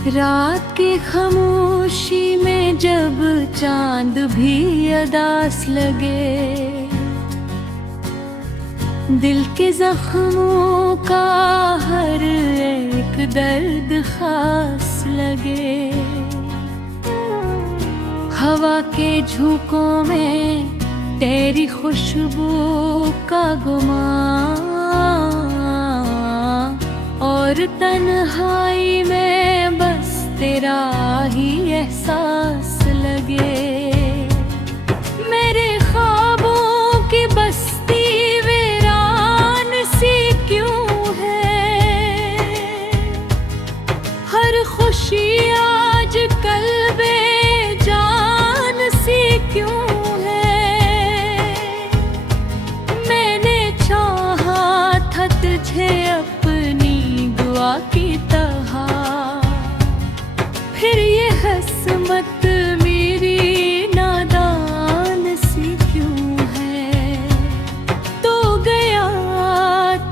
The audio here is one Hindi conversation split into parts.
रात की खामोशी में जब चांद भी अदास लगे, दिल के जख्मों का हर एक दर्द खास लगे। हवा के झोंकों में तेरी खुशबू का गुमान, और तन्हाई में बस तेरा ही एहसास लगे। मेरे ख्वाबों की बस्ती वीरान सी क्यों है, हर खुशी आज कल बेजान सी क्यों है। मैंने चाहा था तुझे अपनी दुआ की तरह, फिर ये हसमत मेरी नादान सी क्यों है। तो गया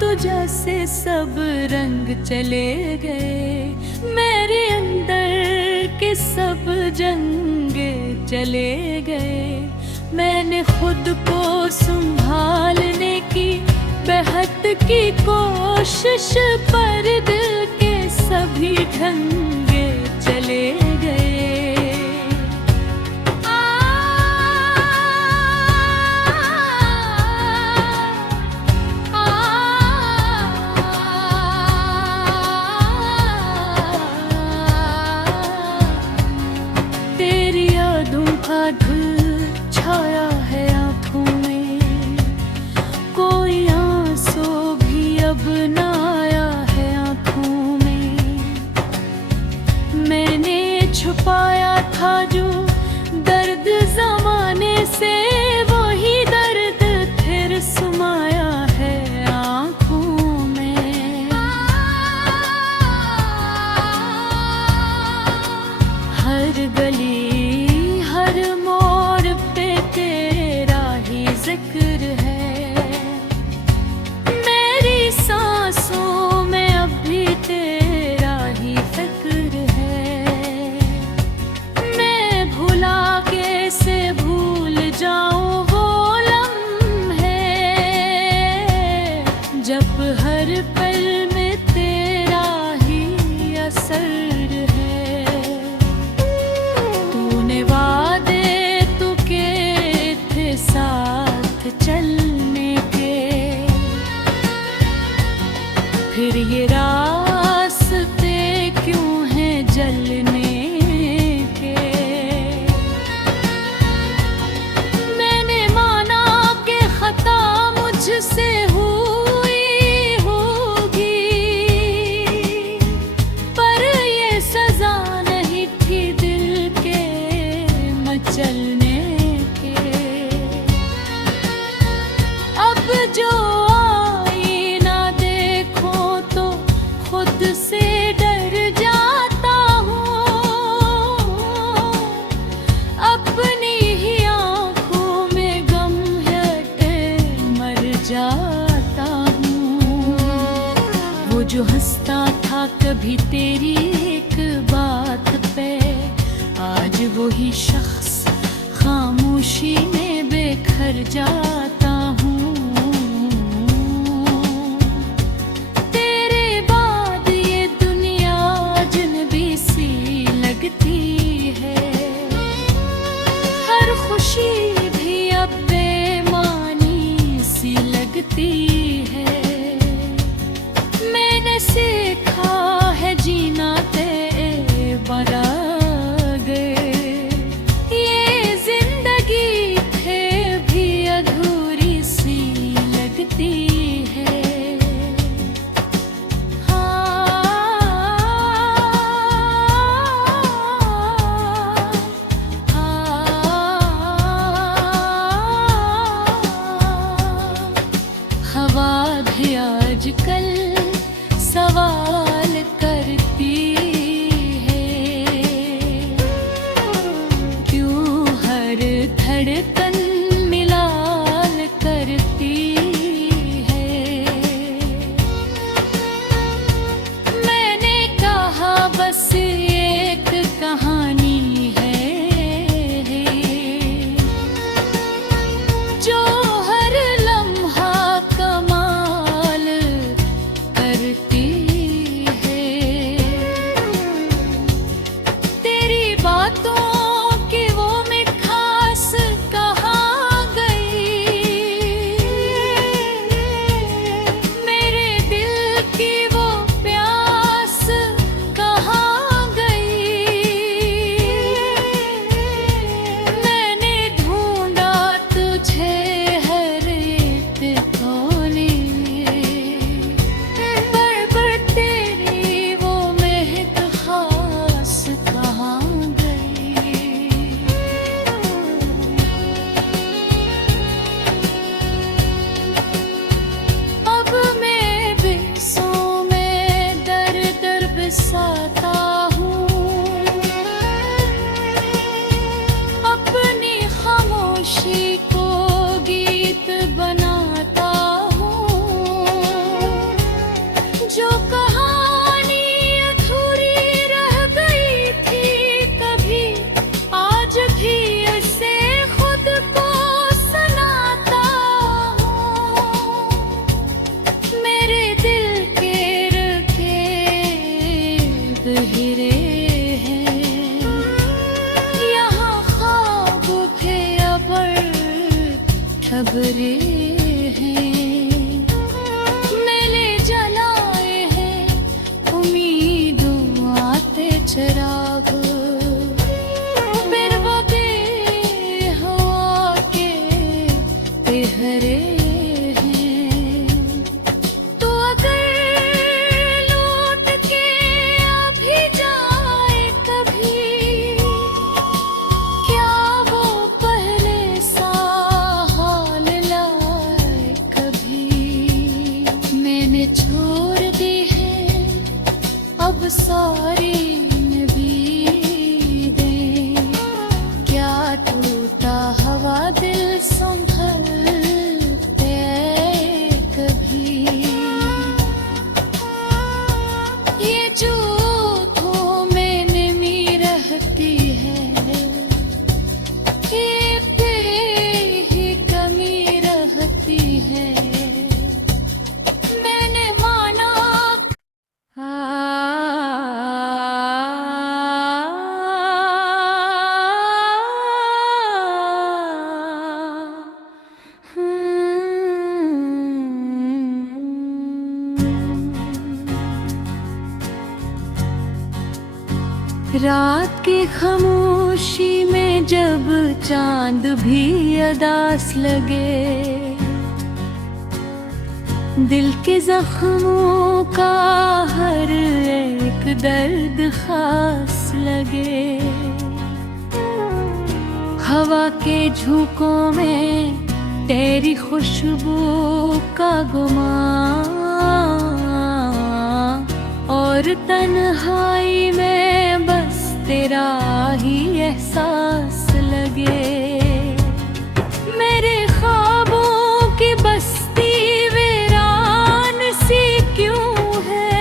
तो जैसे सब रंग चले गए, मेरे अंदर के सब जंगे चले गए। मैंने खुद को संभालने की बेहद की कोशिश, पर दिल के सभी ढंगे चले गए। तेरी यादों का धुल छाया है आँखों में, कोई आंसू भी अब ना आया है आँखों में। मैंने छुपाया था जो दर्द ज़माने से, वही दर्द फिर समाया है आँखों में। हर गली हर मोड़ पे तेरा ही जिक्र है, मेरी सांसों में अब भी तेरा ही फिक्र है। मैं भुला कैसे भूल जाऊं वो लम्हे, जब हर पल में तेरा ही असर है। तूने वादे तो किए थे साथ चलने के, फिर ये रास्ते क्यों हैं जलने के। मैंने माना कि खता मुझसे हुई होगी, पर ये सजा नहीं थी दिल के मचलने के। अब जो आईना देखो तो खुद से डर जाता हूँ, अपनी ही आँखों में गम है मर जाता हूँ। वो जो हंसता था कभी तेरी एक बात पे, आज वही शख्स खामोशी में बेखर जाता हूँ। तेरे बाद ये दुनिया अजनबी सी लगती है, हर खुशी भी अब बेमानी सी लगती है। मैंने सीखा है जीना तेरे बरा गए, ये जिंदगी थे भी अधूरी सी लगती है। हवा भी आजकल सवाल जो कहानी अधूरी रह गई थी कभी, आज भी ऐसे खुद को सुनाता हूँ। मेरे दिल के रखेब हिरे हैं, यहाँ ख्वाब के अबर खबरे हैं। चराग फिर वो बेहवा के बेहरे हैं। तो अगर लौट के आ भी जाए कभी, क्या वो पहले सा हाल लाए कभी। मैंने छोड़ दी है अब सारी दिल संभलते कभी। ये जो तो मैंने मी रहती है, ये पे ही कमी रहती है। मैंने माना रात की खामोशी में जब चांद भी अदास लगे, दिल के जख्मों का हर एक दर्द खास लगे। हवा के झोंकों में तेरी खुशबू का गुमान, और तन्हाई में बस तेरा ही एहसास लगे। मेरे ख्वाबों की बस्ती वीरान सी क्यों है,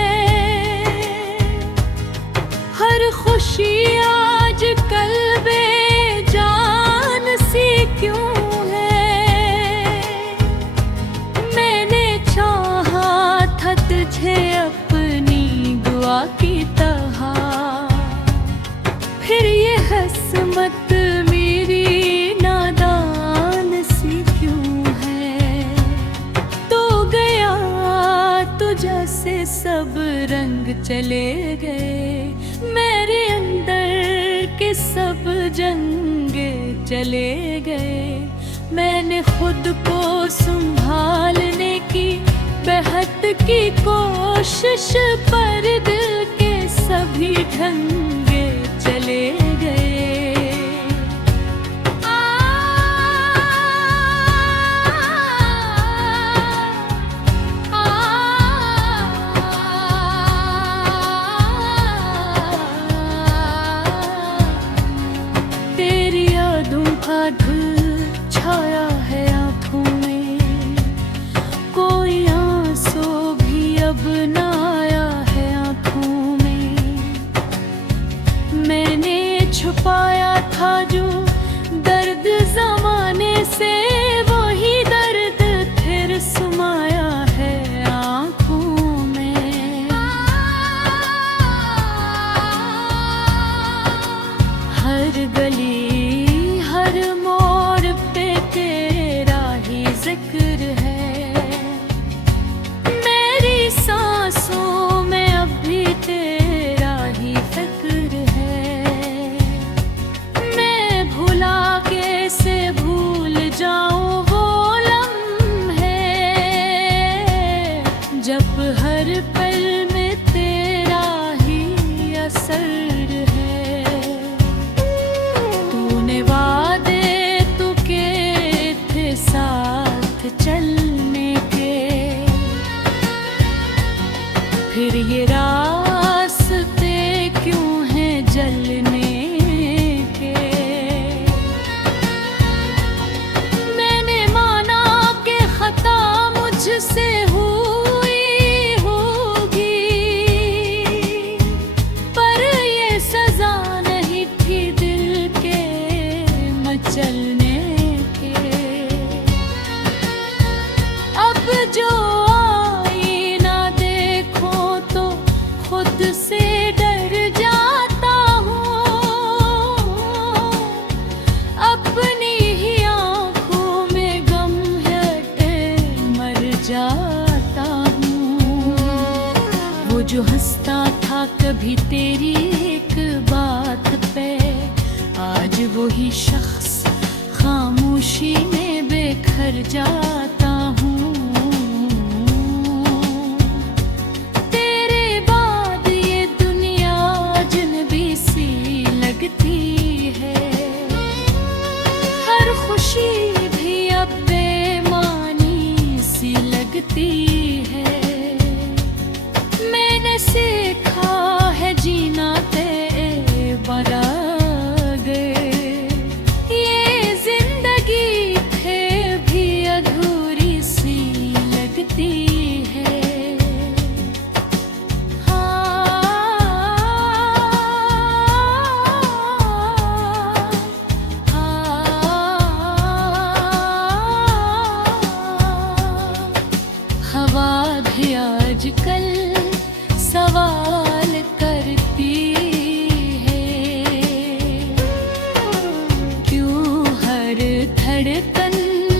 हर खुशी आज कल बेजान सी क्यों है। मैंने चाहा था तुझे अपनी दुआ की तरह, फिर ये हसमत मेरी नादान सी क्यों है। तो गया तो जैसे सब रंग चले गए, मेरे अंदर के सब जंगे चले गए। मैंने खुद को संभालने की बेहद की कोशिश, पर दिल के सभी ढंगे चले गए। तेरी यादों का धूल छाया है आँखों में, कोई आंसू भी अब ना आया है आँखों में। मैंने छुपाया था जो दर्द ज़माने से, वही दर्द फिर समाया है आँखों में। हर गली हर मोड़ पे तेरा ही जिक्र है, मेरी सांसों में अब भी तेरा ही फिक्र है। मैं भुला कैसे भूल जाऊं वो लम्हे, जब हर पल में तेरा ही असर है। तूने वादे तो किए थे साथ चलने के, फिर ये रास्ते क्यों हैं जलने के। मैंने माना कि खता मुझसे हुई होगी, खुद से डर जाता हूँ, अपनी ही आँखों में गम है मर जाता हूँ। वो जो हंसता था कभी तेरी एक बात पे, आज वही शख्स खामोशी में बिखर जाता हूँ। तेरे बाद ये दुनिया अजनबी सी लगती है, हर खुशी भी अब बेमानी सी लगती है। मैंने सीखा है जीना तेरे बड़ा आजकल सवाल करती है, क्यों हर धड़कन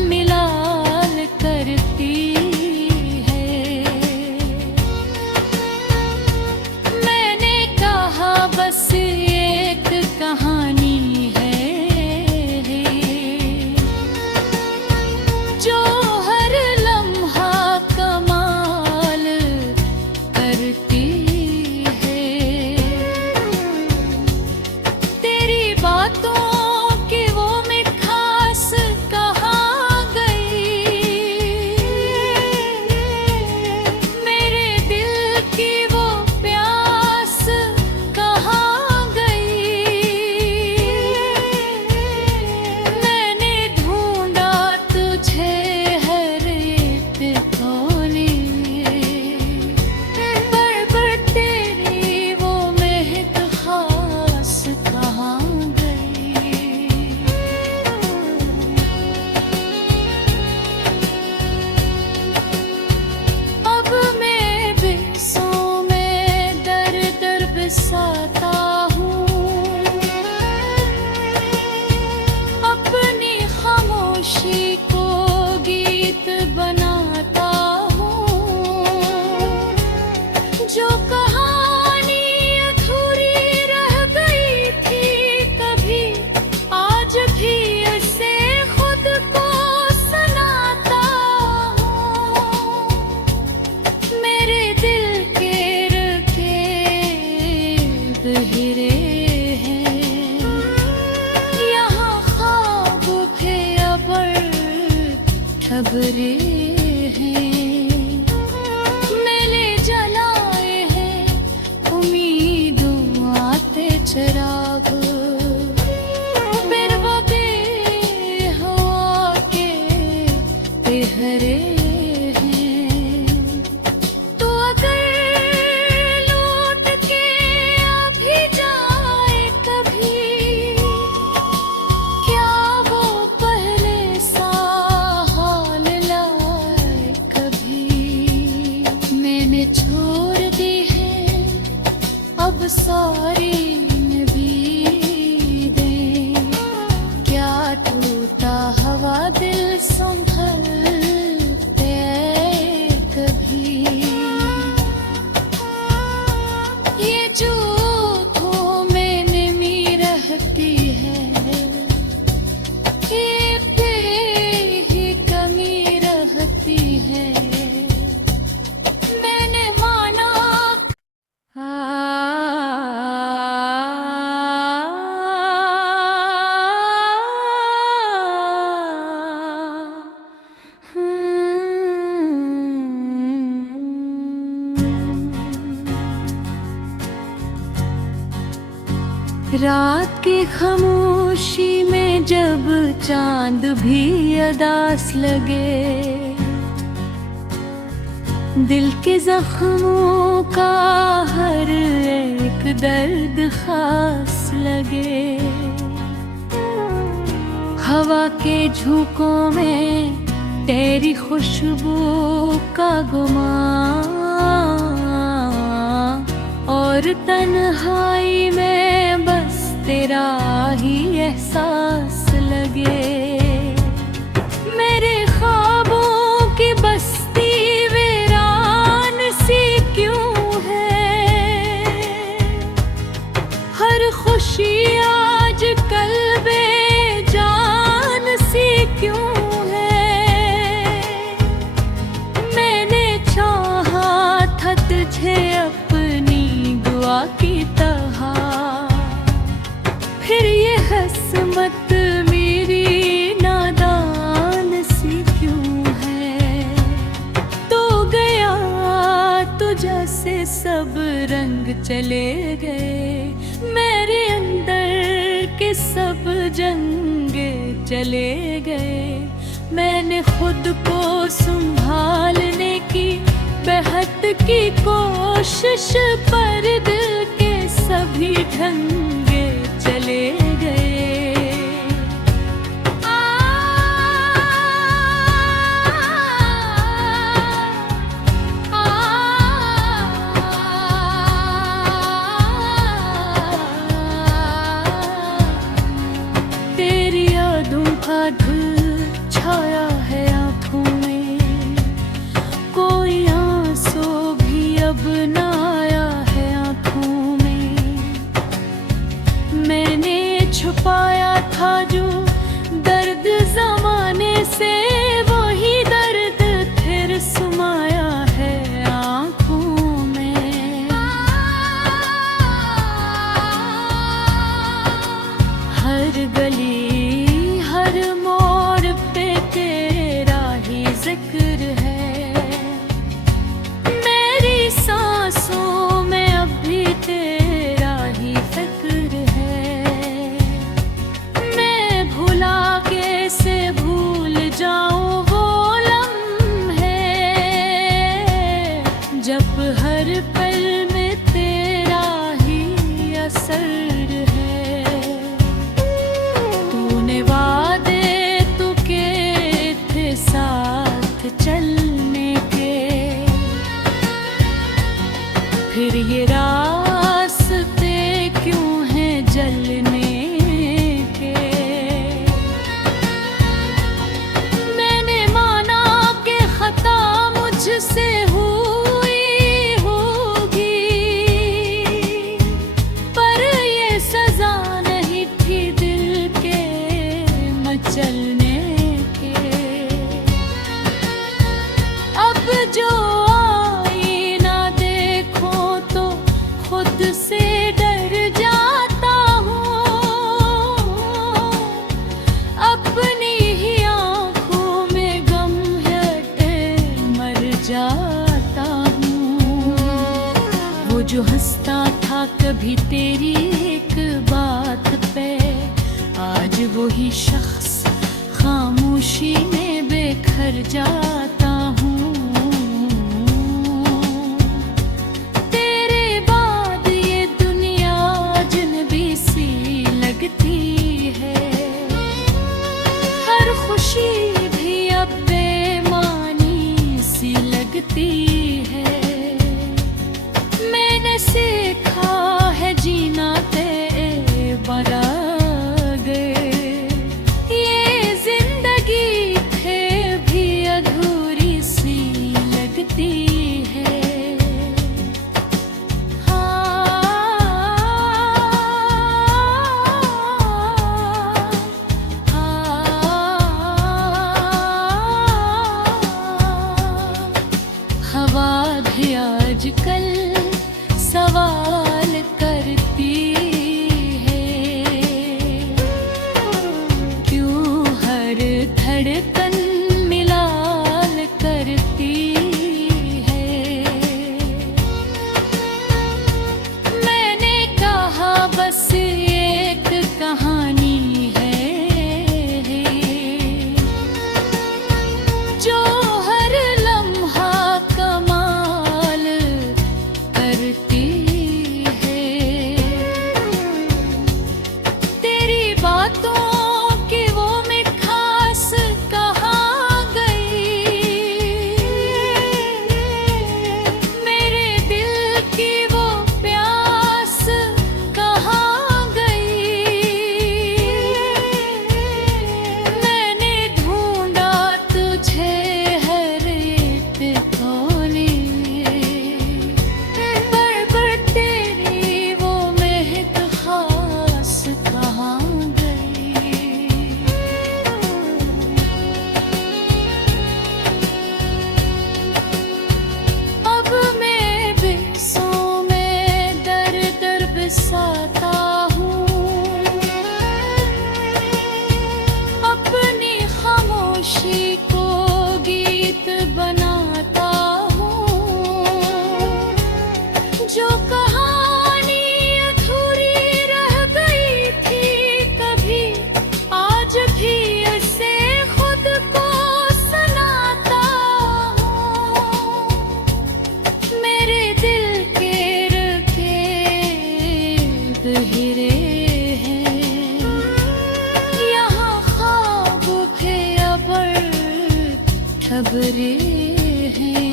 मिलाल करती है। मैंने कहा बस एक कहानी है जो साता हूँ, अपनी खामोशी को गीत बनाता हूँ। जो कहानी अधूरी रह गई थी कभी, आज भी ऐसे खुद को सुनाता हूँ। मेरे दिल के हिरे हैं, यहाँ ख्वाब के अबर ठबरे हैं। मेले जलाए हैं उम्मीदों आते चिराग, फिर वो बेहवा के बेहरे छोड़ दी है अब सारी नबीदें, क्या टूटा हवा दिल संभलते कभी। ये जो आँखों में नमी रहती है, ये पे ही कमी रहती है। रात की खामोशी में जब चांद भी अदास लगे, दिल के जख्मों का हर एक दर्द खास लगे। हवा के झोंकों में तेरी खुशबू का गुमान, और और तन्हाई में बस तेरा ही एहसास लगे। मेरे ख्वाबों की बस्ती वीरान सी क्यों है, हर खुशी आज कल बेजान सी क्यों है। मैंने चाहा था तुझे अपनी दुआ की तरह, फिर ये हसमत मेरी नादान सी क्यों है। तो गया तो जैसे सब रंग चले गए, मेरे अंदर के सब जंगे चले गए। मैंने खुद को संभालने की बेहद की कोशिश, पर दिल के सभी ढंगे चले गए। तेरी यादों का धूल छाया है आँखों में, कोई आंसू भी अब ना आया है आँखों में। मैंने छुपाया था जो दर्द ज़माने से, वही दर्द फिर समाया है आँखों में। हर गली हर मोड़ पे तेरा ही जिक्र है, मेरी सांसों में अब भी तेरा ही फिक्र है। मैं भुला कैसे भूल जाऊं वो लम्हे, जब हर पल में तेरा ही असर है। तूने वादे तो किए थे साथ चलने के, फिर ये रास्ते क्यों हैं जलने के। मैंने माना कि खता मुझसे हुई होगी, पर ये सजा नहीं थी दिल के मचलने के। अब जो आईना देखो तो खुद से डर जाता हूँ, अपनी ही आँखों में गम है मर जाता हूँ। वो जो हंसता था कभी तेरी एक बात पे, आज वही शख्स खामोशी में बेखर जाता हूँ। तेरे बाद ये दुनिया अजनबी सी लगती है, हर खुशी भी अब बेमानी सी लगती है। मैंने सीखा है जीना तेरे बरा गए, ये जिंदगी फिर भी अधूरी सी लगती है। हवा भी आजकल सवार जो कहानी अधूरी रह गई थी कभी, आज भी उसे खुद को सुनाता हूँ। मेरे दिल के रकेब हिरे हैं, यहाँ ख्वाब के अबर खबरे हैं।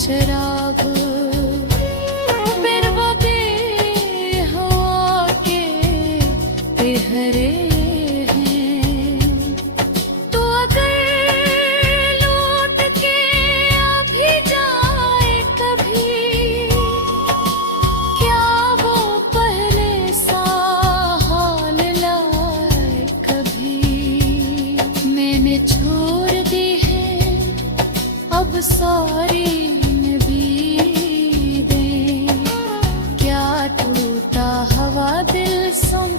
चिराग फिर वो बेहवा के बेहरे हैं। तो अगर लौट के आ भी जाए कभी, क्या वो पहले सा हाल लाए कभी। मैंने छोड़ दी है अब सारी हवा दिल सुन